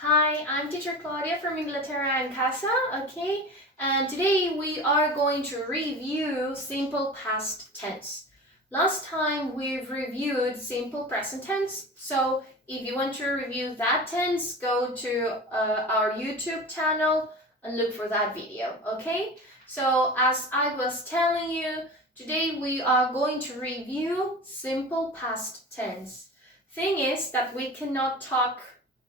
Hi, I'm teacher Claudia from Inglaterra and Casa, okay? And today we are going to review simple past tense. Last time we've reviewed simple present tense, so if you want to review that tense, go to our YouTube channel and look for that video, okay? So as I was telling you, today we are going to review simple past tense. Thing is that we cannot talk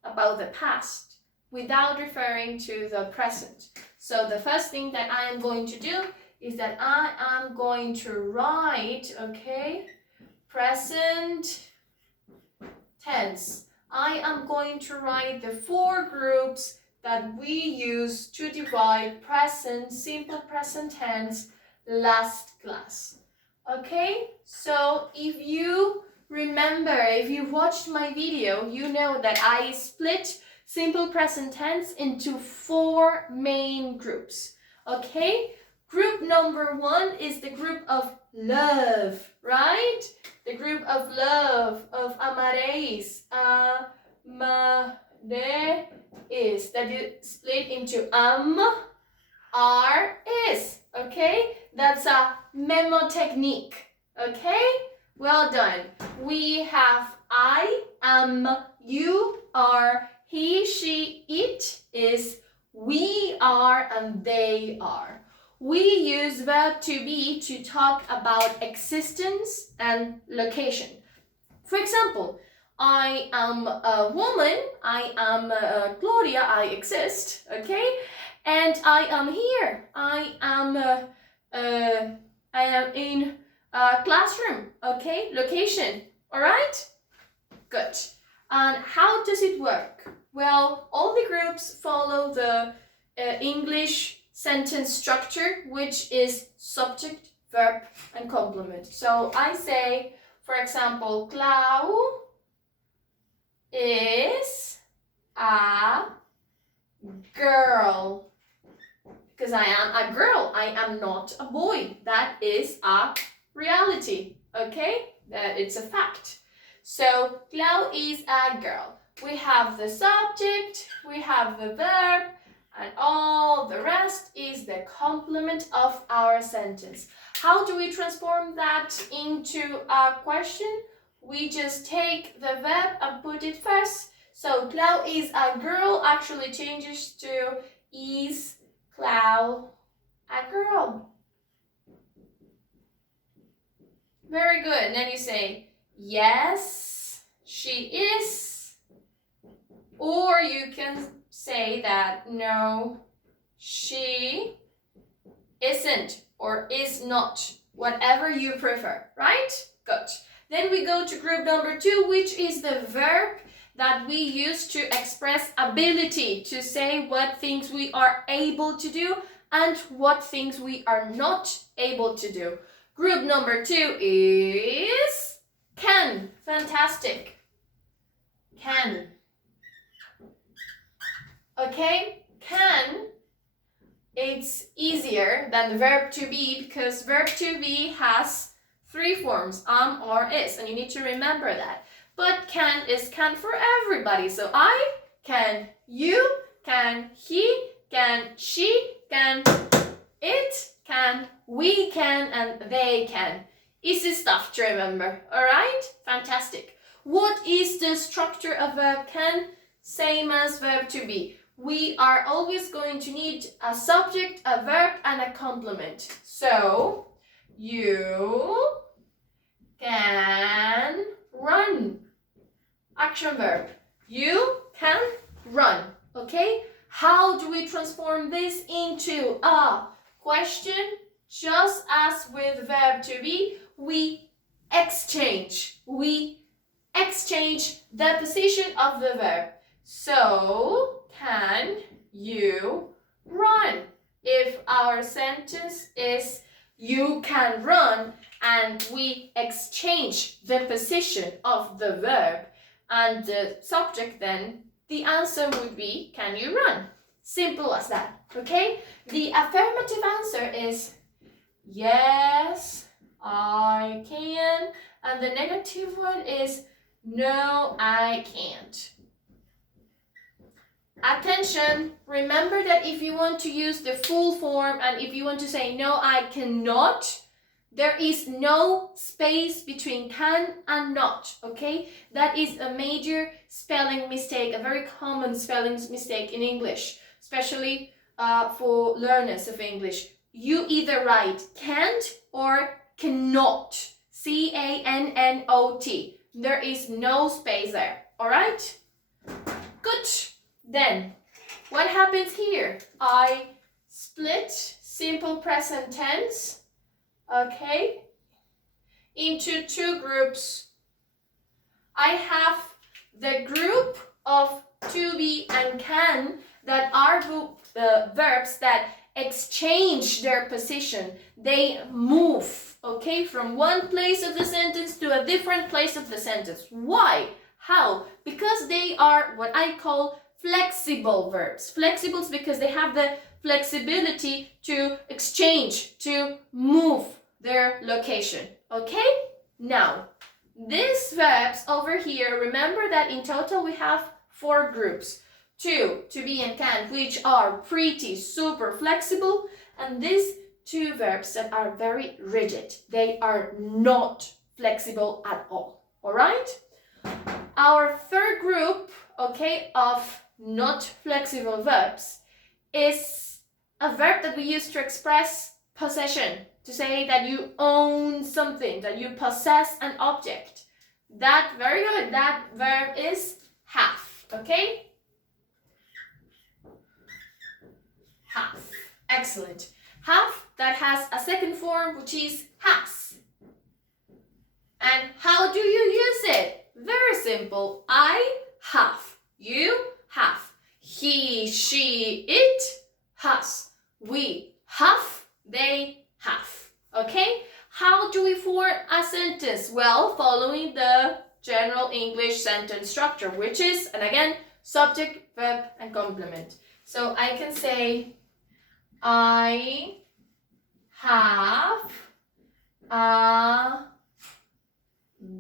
about the past without referring to the present. So the first thing that I am going to do is that I am going to write, okay, present tense. I am going to write the 4 groups that we use to divide present, simple present tense last class. Okay, so if you remember, if you watched my video, you know that I split simple present tense into 4 main groups. Okay, group number 1 is the group of love, right? The group of love, of amareis, amareis, that you split into are, is, okay? That's a memo technique, okay? Well done. We have I, am, you, are, he, she, it, is, we are, and they are. We use verb to be to talk about existence and location. For example, I am a woman, I am Claudia, I exist, okay? And I am here, I am in a classroom, okay? Location, all right? Good. And how does it work? Well, all the groups follow the English sentence structure, which is subject, verb, and complement. So I say, for example, Clau is a girl. Because I am a girl, I am not a boy. That is a reality, okay? That it's a fact. So Clau is a girl. We have the subject, we have the verb, and all the rest is the complement of our sentence. How do we transform that into a question? We just take the verb and put it first. So Clau is a girl actually changes to is Clau a girl. Very good. And then you say, yes, she is. Or you can say that, no, she isn't or is not. Whatever you prefer, right? Good. Then we go to group number 2, which is the verb that we use to express ability, to say what things we are able to do and what things we are not able to do. Group number 2 is can. Fantastic. Can. Okay, can, it's easier than the verb to be because verb to be has 3 forms, or, is, and you need to remember that. But can is can for everybody. So I can, you can, he can, she can, it can, we can, and they can. Easy stuff to remember, alright? Fantastic. What is the structure of verb can? Same as verb to be. We are always going to need a subject, a verb, and a complement. So, you can run. Action verb. You can run. Okay? How do we transform this into a question? Just as with verb to be, we exchange. We exchange the position of the verb. So, can you run? If our sentence is you can run and we exchange the position of the verb and the subject, then the answer would be can you run? Simple as that, okay? The affirmative answer is yes, I can, and the negative one is no, I can't. Attention, remember that if you want to use the full form and if you want to say no, I cannot, there is no space between can and not, okay? That is a major spelling mistake, a very common spelling mistake in English, especially for learners of English. You either write can't or cannot, C-A-N-N-O-T. There is no space there, all right? Good. Then, what happens here? I split simple present tense, okay, into two groups. I have the group of to be and can that are verbs that exchange their position. They move, okay, from one place of the sentence to a different place of the sentence. Why? How? Because they are what I call flexible verbs. Flexibles because they have the flexibility to exchange, to move their location. Okay? Now, these verbs over here, remember that in total we have 4 groups. 2, to be and can, which are pretty super flexible, and these 2 verbs that are very rigid. They are not flexible at all. All right? Our third group, okay, of not flexible verbs is a verb that we use to express possession, to say that you own something, that you possess an object. That, very good, that verb is have, okay? Have, excellent. Have that has a second form which is has. And how do you use it? Very simple. I have. You have. He, she, it has. We have. They have. Okay? How do we form a sentence? Well, following the general English sentence structure, which is, and again, subject, verb, and complement. So I can say, I have a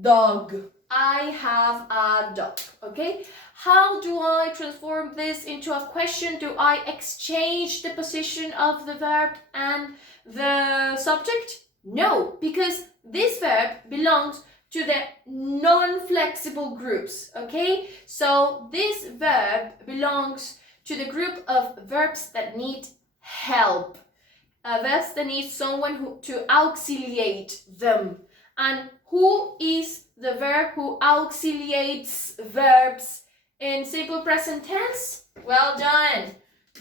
dog. I have a dog. Okay? How do I transform this into a question? Do I exchange the position of the verb and the subject? No, because this verb belongs to the non-flexible groups. Okay? So this verb belongs to the group of verbs that need help. Verbs that need someone to auxiliate them. And who is the verb who auxiliates verbs in simple present tense? Well done.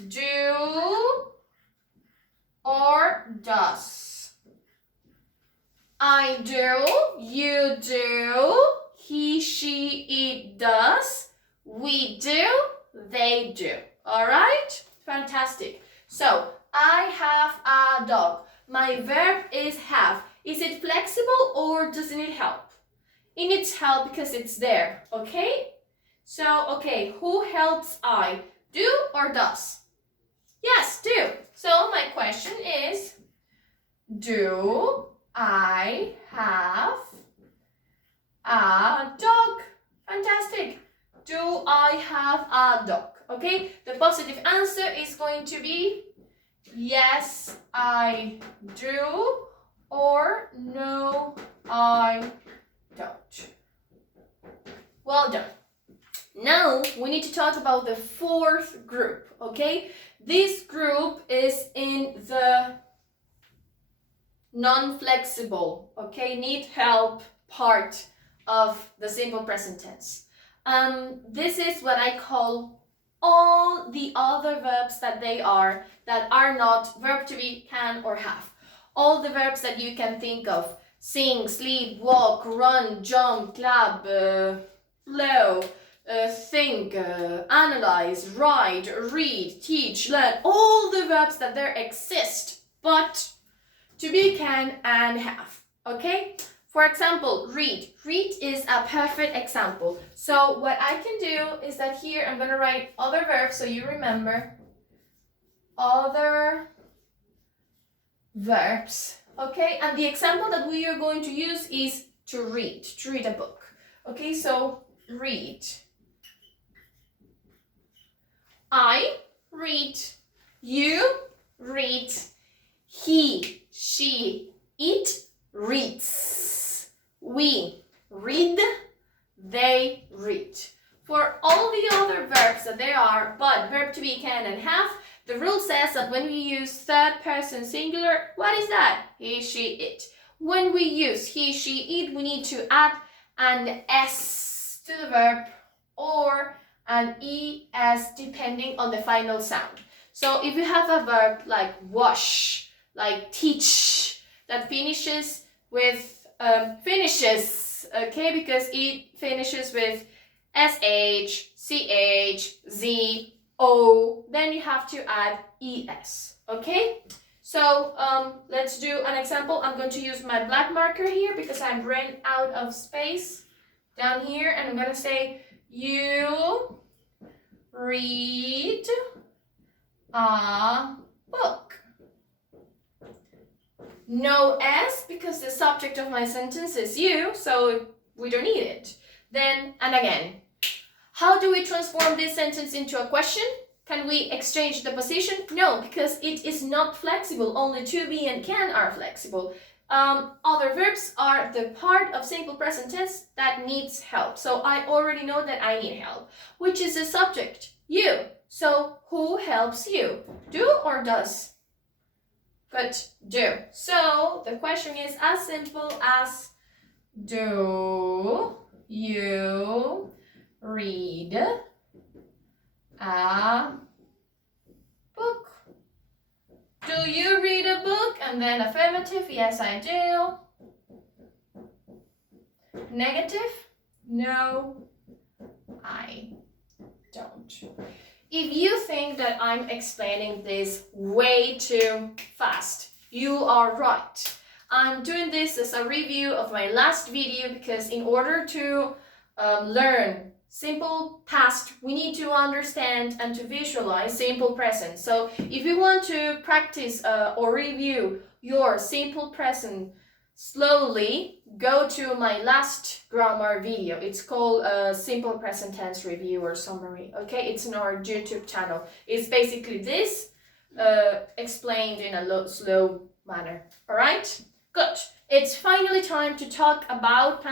Do or does. I do, you do, he, she, it does, we do, they do. All right? Fantastic. So, I have a dog. My verb is have. Is it flexible or does it need help? It needs help because it's there, okay? So, okay, who helps I? Do or does? Yes, do. So, my question is, do I have a dog? Fantastic. Do I have a dog? Okay, the positive answer is going to be yes, I do, or no, I don't. Well done. Now we need to talk about the fourth group, okay? This group is in the non-flexible, okay, need help part of the simple present tense. This is what I call all the other verbs that are not verb to be, can, or have. All the verbs that you can think of: sing, sleep, walk, run, jump, clap, flow, think, analyze, write, read, teach, learn. All the verbs that there exist, but to be, can, and have. Okay? For example, read. Read is a perfect example. So what I can do is that here I'm going to write other verbs so you remember. Other verbs. Okay? And the example that we are going to use is to read a book. Okay? So read. read. You read. He, she, it reads. We read. They read. For all the other verbs that there are, but verb to be, can, and have, the rule says that when we use third person singular, what is that? He, she, it. When we use he, she, it, we need to add an S to the verb or an ES depending on the final sound. So if you have a verb like wash, like teach, that finishes with, okay, because it finishes with SH, CH, Z, O, then you have to add ES, okay? So let's do an example. I'm going to use my black marker here because I've ran out of space down here, and I'm going to say, you read a book. No S because the subject of my sentence is you, so we don't need it. Then, and again. How do we transform this sentence into a question? Can we exchange the position? No, because it is not flexible. Only to be and can are flexible. Other verbs are the part of simple present tense that needs help. So I already know that I need help. Which is the subject? You. So who helps you? Do or does? Good. Do. So the question is as simple as, do you read a book? Do you read a book? And then affirmative, yes I do. Negative, no I don't. If you think that I'm explaining this way too fast, you are right. I'm doing this as a review of my last video because in order to learn simple past, we need to understand and to visualize simple present. So if you want to practice or review your simple present slowly, go to my last grammar video. It's called Simple Present Tense Review or Summary. Okay, it's on our YouTube channel. It's basically this explained in a slow manner. All right, good. It's finally time to talk about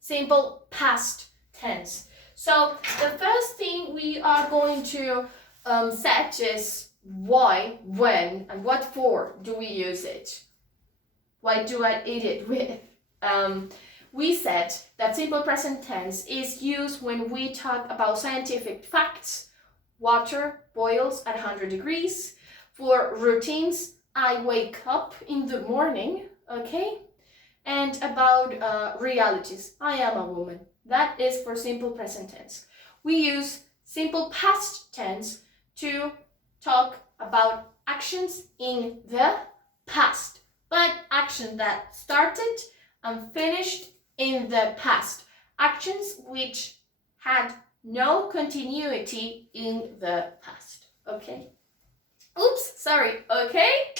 simple past tense. So the first thing we are going to set is why, when, and what for do we use it? Why do I eat it with? We said that simple present tense is used when we talk about scientific facts. Water boils at 100 degrees. For routines, I wake up in the morning, okay? And about realities, I am a woman. That is for simple present tense. We use simple past tense to talk about actions in the past, but action that started and finished in the past. Actions which had no continuity in the past, okay? Oops, sorry, okay?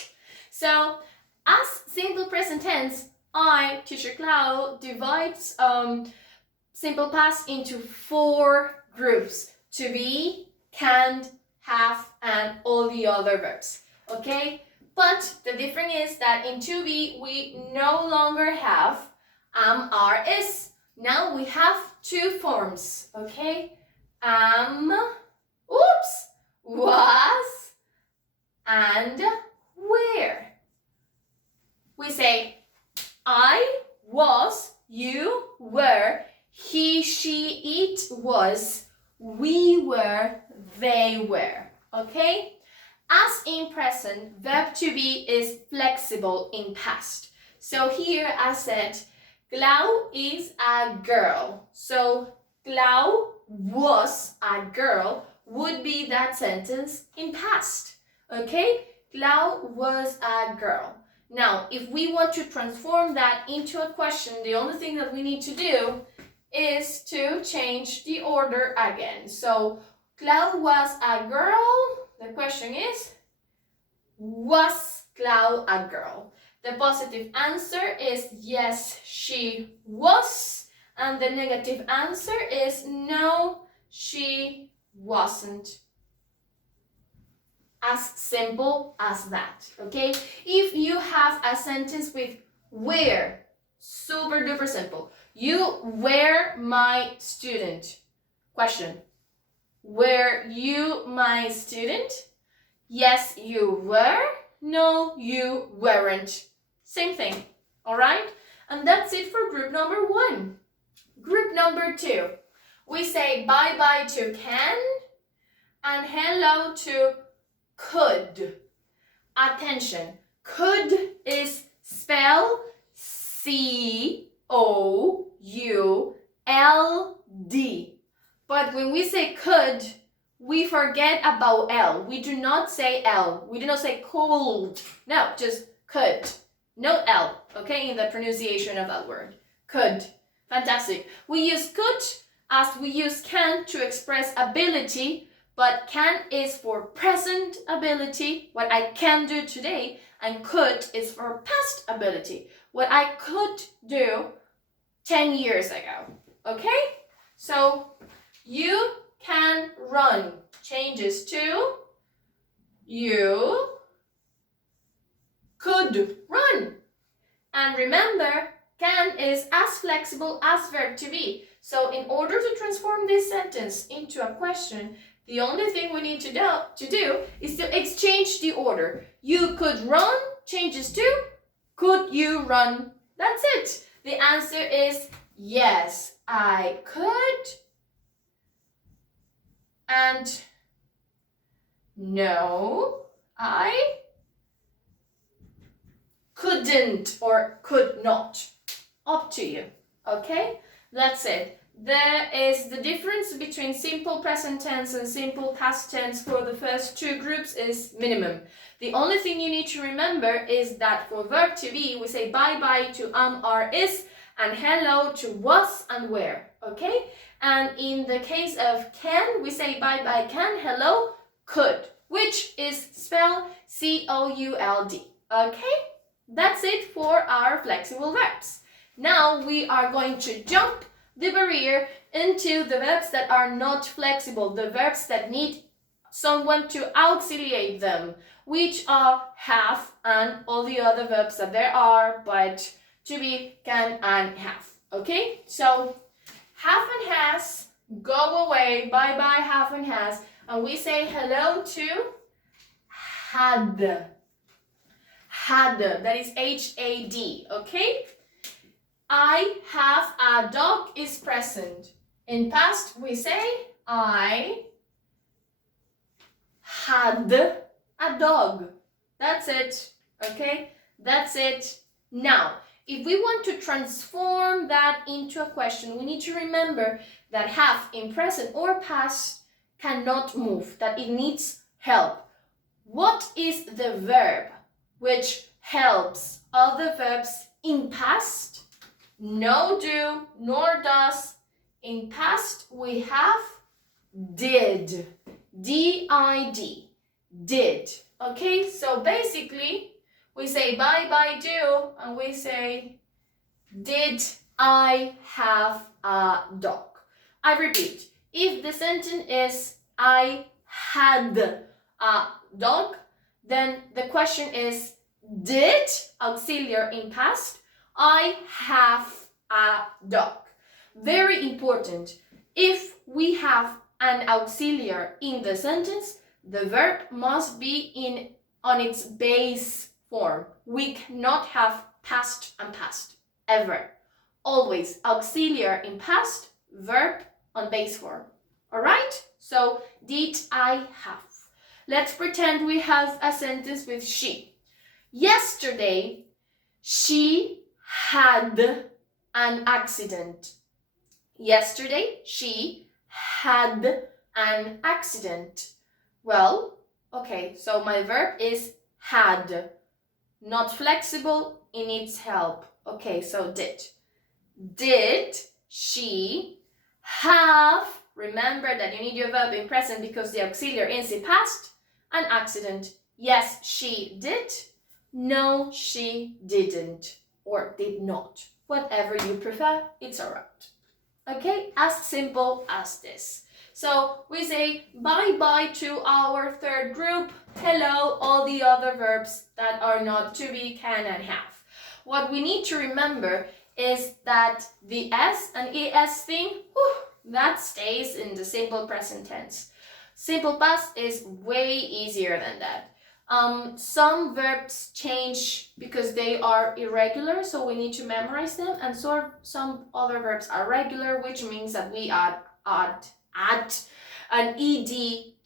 So, as simple present tense, teacher Clau, divides simple past into 4 groups. To be, can, have, and all the other verbs, okay? But the difference is that in to be, we no longer have am, are, is. Now we have 2 forms, okay? Was, and where. We say, I was, you were, he, she, it was, we were, they were, okay? As in present, verb to be is flexible in past. So here I said, Clau is a girl. So Clau was a girl would be that sentence in past, okay? Clau was a girl. Now, if we want to transform that into a question, the only thing that we need to do is to change the order again. So, Clau was a girl. The question is, was Clau a girl? The positive answer is yes, she was. And the negative answer is no, she wasn't. As simple as that, okay? If you have a sentence with where, super duper simple. You were my student. Question. Were you my student? Yes, you were. No, you weren't. Same thing, all right? And that's it for group number 1. Group number 2. We say bye-bye to can and hello to could. Attention, could is spelled C-O-U-L-D. But when we say could, we forget about L. We do not say L. We do not say cold. No, just could. No L, okay, in the pronunciation of that word. Could. Fantastic. We use could as we use can to express ability, but can is for present ability, what I can do today, and could is for past ability, what I could do 10 years ago, okay? So, you can run changes to you could run. And remember, can is as flexible as verb to be. So in order to transform this sentence into a question, the only thing we need to do is to exchange the order. You could run changes to could you run. That's it. The answer is yes, I could. And no, I couldn't or could not. Up to you, okay? That's it. There is the difference between simple present tense and simple past tense for the first 2 groups is minimum. The only thing you need to remember is that for verb to be, we say bye-bye to are, is, and hello to was and were, okay? And in the case of can, we say bye-bye can, hello, could, which is spelled C-O-U-L-D, okay? That's it for our flexible verbs. Now we are going to jump the barrier into the verbs that are not flexible, the verbs that need someone to auxiliate them, which are have and all the other verbs that there are, but to be, can, and have. Okay? So have and has, go away, bye-bye, have and has, and we say hello to had. Had, that is H-A-D, okay? I have a dog is present. In past, we say I had a dog. That's it, okay? That's it. Now, if we want to transform that into a question, we need to remember that have in present or past cannot move, that it needs help. What is the verb which helps other verbs in past? No do, nor does. In past, we have did. D-I-D. Did. Okay, so basically, we say bye-bye do, and we say, did I have a dog? I repeat, if the sentence is, I had a dog, then the question is, did, auxiliary in past, I have a dog. Very important. If we have an auxiliary in the sentence, the verb must be on its base form. We cannot have past and past, ever. Always auxiliary in past, verb on base form. Alright? So, did I have? Let's pretend we have a sentence with she. Yesterday, she had an accident. Yesterday, she had an accident. Well, okay, so my verb is had. Not flexible in its help. Okay, so did. Did she have, remember that you need your verb in present because the auxiliary is in past, an accident? Yes, she did. No, she didn't or did not. Whatever you prefer, it's alright. Okay, as simple as this. So we say bye-bye to our third group. hello, all the other verbs that are not to be, can, and have. What we need to remember is that the S and ES thing, that stays in the simple present tense. Simple past is way easier than that. Some verbs change because they are irregular, so we need to memorize them, and so some other verbs are regular, which means that we add an ed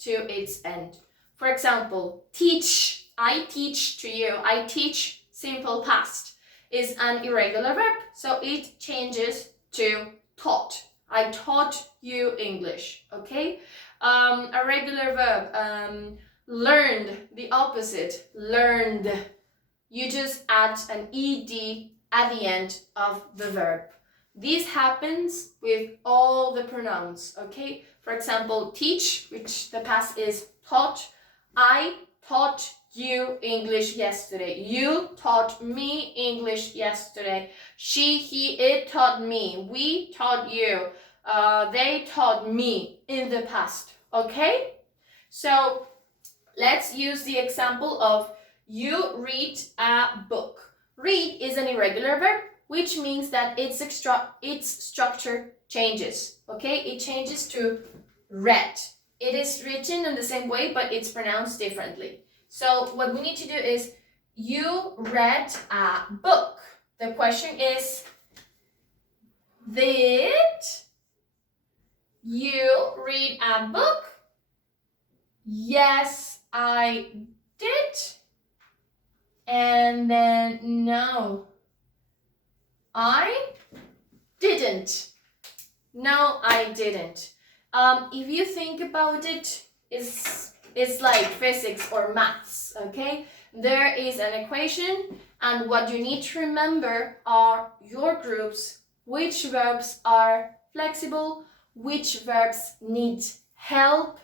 to its end. For example, teach, I teach to you, I teach, simple past, is an irregular verb, so it changes to taught. I taught you English, okay? A regular verb, learned, the opposite, learned. You just add an ed at the end of the verb. This happens with all the pronouns, okay? For example, teach, which the past is taught. I taught you English yesterday. You taught me English yesterday. She, he, it taught me. We taught you. They taught me in the past, okay? So let's use the example of you read a book. Read is an irregular verb, which means that its structure changes, okay? It changes to read. It is written in the same way, but it's pronounced differently. So what we need to do is, you read a book. The question is, did you read a book? Yes, I did. And then no, I didn't. No, I didn't. If you think about it, it's like physics or maths, okay? There is an equation, and what you need to remember are your groups, which verbs are flexible, which verbs need help,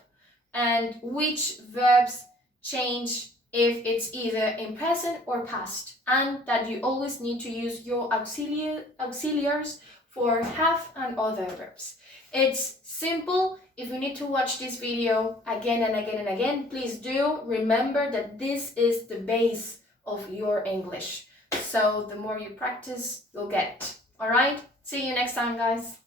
and which verbs change if it's either in present or past, and that you always need to use your auxiliaries for have and other verbs. It's simple. If you need to watch this video again and again and again, please do remember that this is the base of your English. So the more you practice, you'll get. All right? See you next time, guys.